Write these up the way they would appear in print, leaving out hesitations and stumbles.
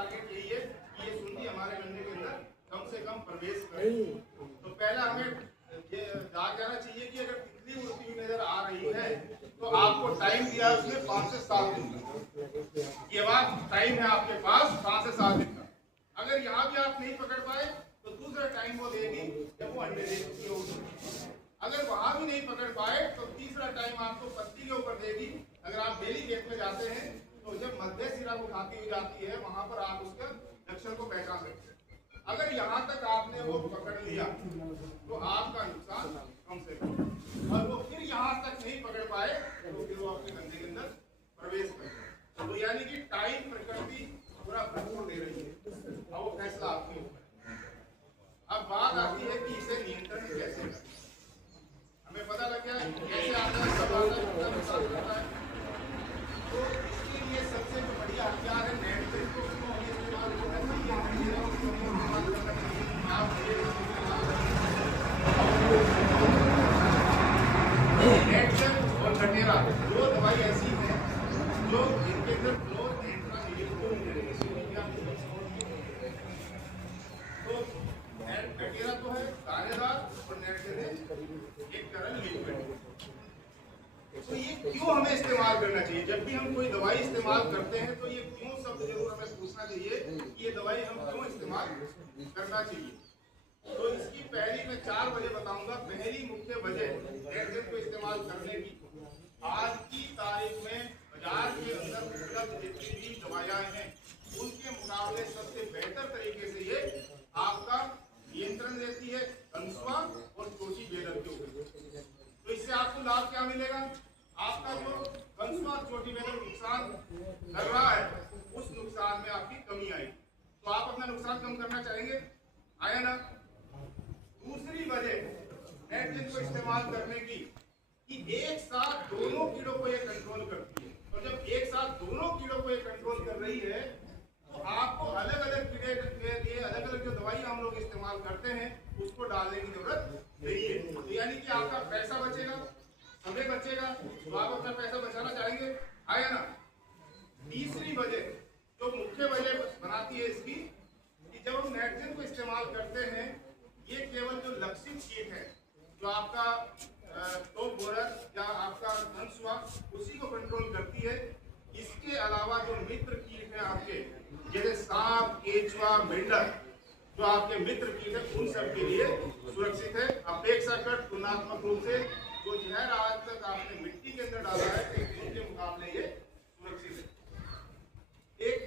Target यही है कि ये सुंडी हमारे गन्ने के अंदर कम से कम प्रवेश करे। तो पहला हमें ये जाग जाना चाहिए कि अगर तितली उड़ती हुई नजर आ रही है तो आपको टाइम दिया है उसने 5 से 7 दिन का। ये बात टाइम है आपके पास 5 से 7 दिन का। अगर यहाँ भी आप नहीं पकड़ पाए तो दूसरा टाइम वो देगी जब वो अंडे देगी। अगर वहां भी नहीं पकड़ पाए तो तीसरा टाइम आपको पत्ती के ऊपर देगी। अगर आप डेली खेत में जाते हैं तो जब मध्य सिरा को खाती हुई जाती है वहां पर आप उसका लक्षण को पहचान सकते हैं। अगर यहाँ तक आपने वो पकड़ लिया तो आपका नुकसान कम से कम, और वो फिर यहाँ तक नहीं पकड़ पाए तो फिर वो अपने गन्ने के अंदर प्रवेश करते। तो यानी कि टाइम प्रकृति पूरा भरपूर दे रही है, अब वो फैसला आपके ऊपर। अब बात आती है कि इसे नियंत्रण कैसे करें। हमें पता लग गया कैसे आता है, सब आता है, कितना नुकसान करता है। तो इसके लिए सबसे जो बढ़िया हथियार है नेट से, तो उसको हमें इस्तेमाल करना चाहिए। नेट और कटेरा दो दवाई ऐसी है जो इनके अंदर क्लोज एंट्रा तो कटेरा तो है दानेदार और नेट से एक तरल लिक्विड। तो ये क्यों हमें इस्तेमाल करना चाहिए? जब भी हम कोई दवाई इस्तेमाल करते हैं तो ये क्यों शब्द जरूर हमें पूछना चाहिए कि ये दवाई हम क्यों इस्तेमाल करना चाहिए। तो इसकी पहली मैं 4 वजह बताऊंगा। पहली मुख्य वजह नेटजेन को इस्तेमाल करने की, आज की तारीख में बाजार के अंदर उपलब्ध जितनी भी दवाइयां हैं उनके मुकाबले सबसे बेहतर तरीके से ये आपका नियंत्रण देती है कंसुआ और चोटी बेलर के ऊपर। तो इससे आपको लाभ क्या मिलेगा? आपका जो कंसुआ चोटी बेलर नुकसान कर रहा है उस नुकसान में आपकी कमी आएगी। तो आप अपना नुकसान कम करना चाहेंगे, आया ना। दूसरी वजह नेटजेन को इस्तेमाल करने की कि एक साथ दोनों कीड़ों को ये कंट्रोल करती है, और जब एक साथ दोनों कीड़ों को ये कंट्रोल कर रही है तो आपको अलग अलग कीड़े के लिए अलग अलग जो दवाई हम लोग इस्तेमाल करते हैं उसको डालने की जरूरत नहीं है। तो यानी कि आपका पैसा बचेगा, समय बचेगा, तो आप अपना पैसा बचाना चाहेंगे, आया ना। तीसरी वजह जो मुख्य वजह बनाती है इसकी कि जब हम नेटजेन को इस्तेमाल करते हैं ये केवल जो लक्षित कीट है जो आपका टॉप बोरर या आपका कंसुआ उसी को कंट्रोल करती है। इसके अलावा जो मित्र कीट है आपके जैसे सांप, केंचुआ, मेंढक, जो आपके मित्र कीट है उन सब के लिए सुरक्षित है। अपेक्षाकृत तुलनात्मक रूप से जो जहर आज तक आपने मिट्टी के अंदर डाला है उनके मुकाबले ये सुरक्षित है। एक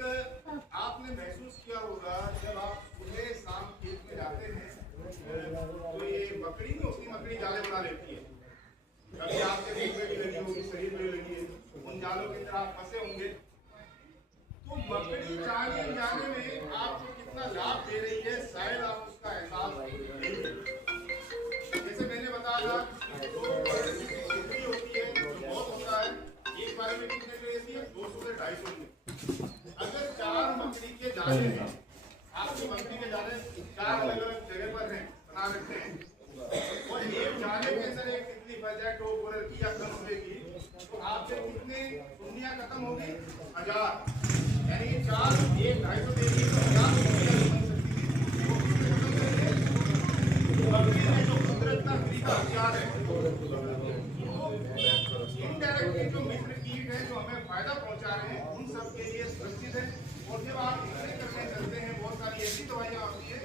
आपने महसूस किया होगा जब आप सुबह शाम खेत में जाते हैं तो ये मकड़ी नहीं होती, मकड़ी जाले बना लेती है। कभी आपके मुंह में भी लगी होगी, शरीर में लगी है, उन जालों के अंदर आप फंसे होंगे। तो मकड़ी जाने जाने में आपको कितना लाभ दे रही है शायद आप उसका एहसास नहीं। जैसे मैंने बताया तो बिक्री होती है जो बहुत होता है, एक बार में कितने की रहती है? 200 से 250 में। अगर 4 मकड़ी के जाले हैं, आपकी मकड़ी के जाले 4 अलग अलग जगह पर हैं, बना रखते हैं, और एक जाले के अंदर एक तितली फंस जाए टॉप बोरर की या कंसुए की, तो आपसे कितने दुनिया खत्म होगी? 1000। यानी 4 1 250 देगी तो 1000 जो कुदरत का तरीका हथियार है। इनडायरेक्टली जो मित्र कीट है जो हमें फायदा पहुंचा रहे हैं उन सब के लिए सुरक्षित है। और जब आप इससे करने चलते हैं बहुत सारी ऐसी दवाइयां आती है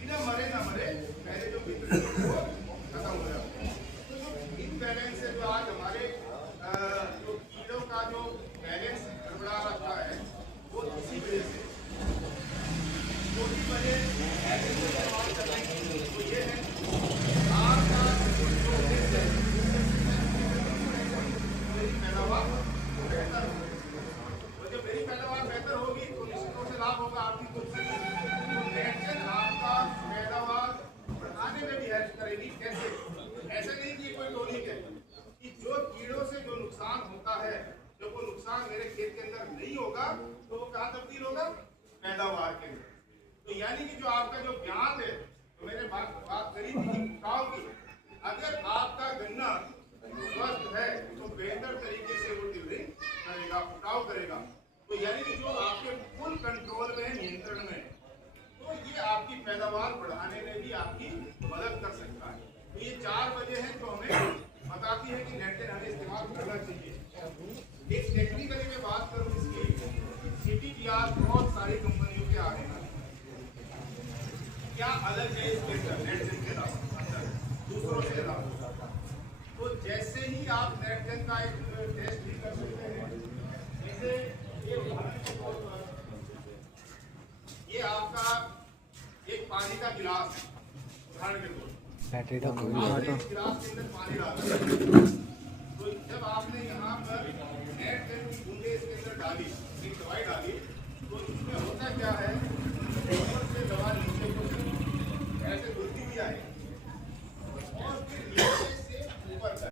बिना मरे ना मरे पहले जो मित्र कीट है वो खत्म हो जाते हैं। तो जो इनबैलेंस है जो आज हमारे जो कीड़ों का जो बैलेंस गड़बड़ा रखा है वो इसी वजह से छोटी वजह इस्तेमाल करने की तो ये है आपका जो उद्देश्य है मेरी पैदावार बेहतर हो। तो जब मेरी पैदावार बेहतर होगी तो निश्चित रूप से लाभ होगा आर्थिक रूप से। तो नेटजेन आपका पैदावार बढ़ाने में भी हेल्प करेगी। कैसे? ऐसे नहीं कि कोई टॉनिक है कि जो कीड़ों से जो नुकसान होता है जब वो नुकसान मेरे खेत के अंदर नहीं होगा तो वो कहाँ तब्दील होगा? पैदावार के अंदर। तो यानी कि जो आपका जो ज्ञान है तो मैंने बात करी थी फुटाव की, अगर आपका गन्ना स्वस्थ है तो बेहतर तरीके से वो टिलरिंग करेगा, फुटाव करेगा। तो यानी कि जो आपके फुल कंट्रोल में, नियंत्रण में, तो ये आपकी पैदावार बढ़ाने में भी आपकी मदद कर सकता है। तो ये 4 वजह हैं जो हमें बताती है कि नेटजेन हमें इस्तेमाल करना चाहिए। एक टेक्निकली मैं बात करूँ इसकी, CTPR बहुत सारी कंपनियों के आ रहे हैं, क्या अलग है इसके अंदर नेटजेन के अलावा दूसरों से अलावा? तो जैसे ही आप नेटजेन का एक टेस्ट भी कर सकते हैं, जैसे ये आपका एक पानी का गिलास है, उदाहरण के तौर पर आपने इस गिलास के अंदर पानी डाला,